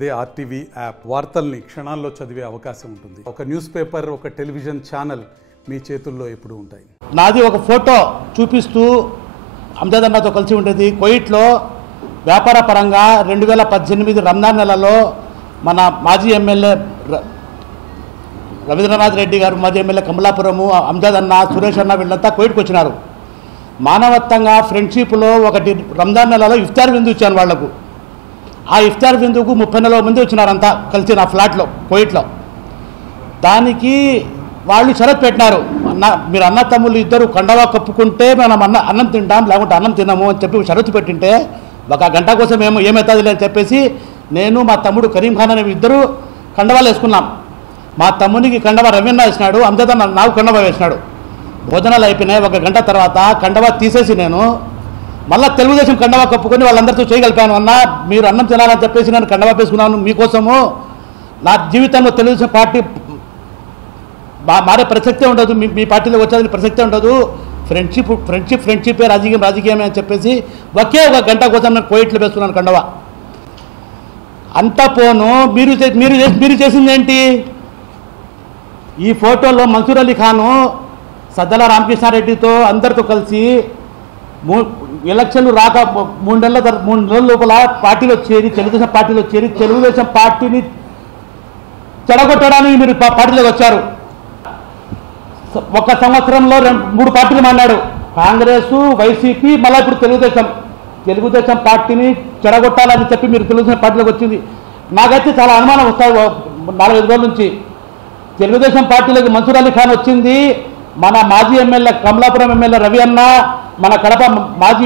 అదే RTV app వార్తల్ని క్షణాల్లో చదివే అవకాశం ఉంటుంది. ఒక న్యూస్ పేపర్, ఒక టెలివిజన్ ఛానల్ మీ చేతుల్లో ఎప్పుడూ ఉంటాయి. నాది ఒక ఫోటో చూపిస్తూ అమ్జద్ అన్నతో కలిసి ఉండేది కువైట్లో వ్యాపార పరంగా 2018 రంజాన్ నెలలో మన మాజీ ఎమ్మెల్యే రవీంద్రనాథ్ రెడ్డి గారు, మాజీ ఎమ్మెల్యే కమలాపురము, అమ్జద్ అన్న, సురేష్ అన్న వీళ్ళంతా కువైట్కి వచ్చినారు. మానవత్వంగా ఫ్రెండ్షిప్లో ఒకటి రంజాన్ నెలలో ఇఫ్తార్ విందు ఇచ్చాను వాళ్లకు. ఆ ఇఫ్తార్ విందుకు 30 మంది వచ్చినారంతా కలిసి నా ఫ్లాట్లో కువైట్లో. దానికి వాళ్ళు షరతు పెట్టినారు, మీరు అన్న తమ్ముళ్ళు ఇద్దరు కండవా కప్పుకుంటే మనం అన్నం తింటాం, లేకుంటే అన్నం తిన్నాము అని చెప్పి షరతు పెట్టింటే ఒక గంట కోసం ఏమవుతుంది అని చెప్పేసి నేను మా తమ్ముడు కరీం ఖాన్ అనే ఇద్దరు కండవాలు వేసుకున్నాం. మా తమ్మునికి కండవా రవీణ వేసినాడు, అమ్జద్ అన్న నాకు కండవా వేసినాడు. భోజనాలు అయిపోయినాయి. ఒక గంట తర్వాత కండవా తీసేసి నేను మళ్ళీ తెలుగుదేశం కండవా కప్పుకొని వాళ్ళందరితో చేయగలిపాను. అన్న మీరు అన్నం తినాలని చెప్పేసి నేను కండవా వేసుకున్నాను మీకోసము. నా జీవితంలో తెలుగుదేశం పార్టీ మారే ప్రసక్తే ఉండదు, మీ పార్టీలోకి వచ్చేది ప్రసక్తే ఉండదు. ఫ్రెండ్షిప్పే రాజకీయమే అని చెప్పేసి ఒకే ఒక గంట కోసం నేను కువైట్లో వేసుకున్నాను కండవా. అంతా పోను మీరు చేసింది ఏంటి? ఈ ఫోటోలో మన్సూర్ అలీ ఖాను సద్దల రామకృష్ణారెడ్డితో అందరితో కలిసి ఎలక్షన్లు రాక 3 నెలల లోపల పార్టీలో చేరి తెలుగుదేశం పార్టీలో చేరి తెలుగుదేశం పార్టీని చెడగొట్టడానికి మీరు పార్టీలోకి వచ్చారు. ఒక సంవత్సరంలో 3 పార్టీలు మాట్లాడు, కాంగ్రెస్, వైసీపీ, మళ్ళీ ఇప్పుడు తెలుగుదేశం పార్టీని చెడగొట్టాలని చెప్పి మీరు తెలుగుదేశం పార్టీలోకి వచ్చింది. నాకైతే చాలా అనుమానం వస్తాయి 4-5 రోజుల నుంచి. తెలుగుదేశం పార్టీలోకి మన్సూర్ అలీ ఖాన్ వచ్చింది మన మాజీ ఎమ్మెల్యే కమలాపురం ఎమ్మెల్యే రవి అన్న, మన కడప మాజీ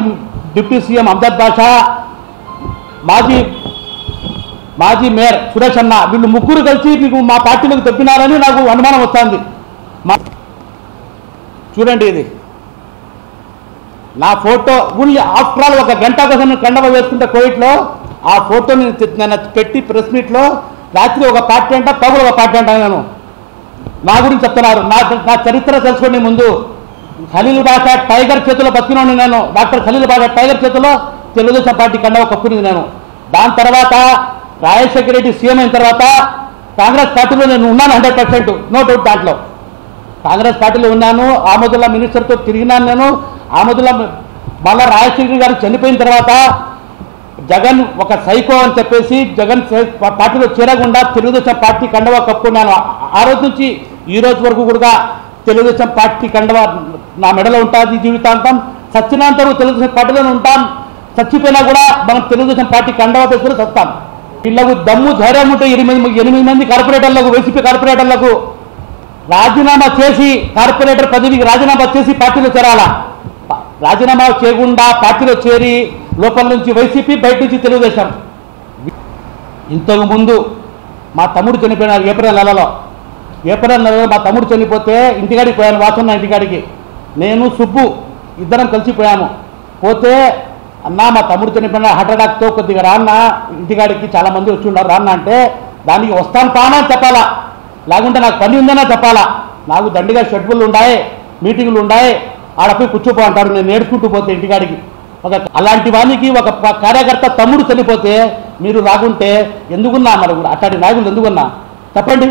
డిప్యూటీ సీఎం అమ్జద్ బాషా, మాజీ మేయర్ సురేష్ అన్న, వీళ్ళు ముగ్గురు కలిసి మీకు మా పార్టీలోకి తెప్పినారని నాకు అనుమానం వస్తుంది. చూడండి, ఇది నా ఫోటో. ఊళ్ళో ఆఫ్టర్ ఆల్ ఒక గంట కోసం కండవ వేసుకుంటే కోవిడ్లో ఆ ఫోటోని నేను పెట్టి ప్రెస్ మీట్లో రాత్రి ఒక పార్టీ అంట, పగలు ఒక పార్టీ అంట. నేను నా గురించి చెప్తున్నారు, నా చరిత్ర తెలుసుకోండి. ముందు ఖలీల్ బాషా టైగర్ చేతిలో బతికినాను నేను. డాక్టర్ ఖలీల్ బాషా టైగర్ చేతిలో తెలుగుదేశం పార్టీ కండవ కప్పునింది నేను. దాని తర్వాత రాజశేఖర రెడ్డి సీఎం అయిన తర్వాత కాంగ్రెస్ పార్టీలో నేను ఉన్నాను 100%, నో డౌట్. దాంట్లో కాంగ్రెస్ పార్టీలో ఉన్నాను. ఆమదుల్లా మినిస్టర్తో తిరిగినాను నేను. ఆమదుల్లా మళ్ళా రాజశేఖర గారు చనిపోయిన తర్వాత జగన్ ఒక సైకో అని చెప్పేసి జగన్ పార్టీలో చేరకుండా తెలుగుదేశం పార్టీ కండవా కప్పుకున్నాను. ఆ రోజు నుంచి ఈ రోజు వరకు కూడా తెలుగుదేశం పార్టీ కండవా నా మెడలో ఉంటుంది జీవితాంతం. సత్యనాంతరం తెలుగుదేశం పార్టీలోనే ఉంటాం. చచ్చిపోయినా కూడా మనం తెలుగుదేశం పార్టీ కండవా పెట్టుకుని చస్తాం. వీళ్ళకు దమ్ము ధైర్యం ఉంటే 8 మంది కార్పొరేటర్లకు, వైసీపీ కార్పొరేటర్లకు రాజీనామా చేసి, కార్పొరేటర్ పదవికి రాజీనామా చేసి పార్టీలో చేరాలా. రాజీనామా చేయకుండా పార్టీలో చేరి లోపల నుంచి వైసీపీ, బయట నుంచి తెలుగుదేశం. ఇంతకు ముందు మా తమ్ముడు చనిపోయినారు ఏప్రిల్ నెలలో మా తమ్ముడు చనిపోతే ఇంటికాడికి పోయాను, వాసన్న ఇంటికాడికి. నేను సుబ్బు ఇద్దరం కలిసిపోయాము. పోతే అన్న మా తమ్ముడు చనిపోయిన హార్ట్ అటాక్తో కొద్దిగా రాన్న ఇంటికాడికి, చాలా మంది వచ్చి ఉన్నారు రాన్న అంటే, దానికి వస్తాను పానా అని చెప్పాలా, లేకుంటే నాకు పని ఉందన్నా చెప్పాలా. నాకు దండిగా షెడ్యూల్ ఉన్నాయి, మీటింగులు ఉన్నాయి, ఆడపోయి కూర్చోపో అంటారు. నేను నేర్చుకుంటూ పోతే ఇంటికాడికి. అలాంటి వానికి ఒక కార్యకర్త తమ్ముడు చనిపోతే మీరు రాకుంటే ఎందుకున్నా? మరి అట్లాంటి నాయకులు ఎందుకున్నా చెప్పండి.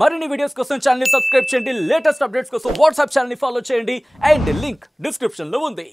మరిన్ని వీడియోస్ కోసం ఛానల్ ని సబ్స్క్రైబ్ చేయండి. లేటెస్ట్ అప్డేట్స్ కోసం వాట్సాప్ ఛానల్ ని ఫాలో చేయండి. అండ్ లింక్ డిస్క్రిప్షన్ లో ఉంది.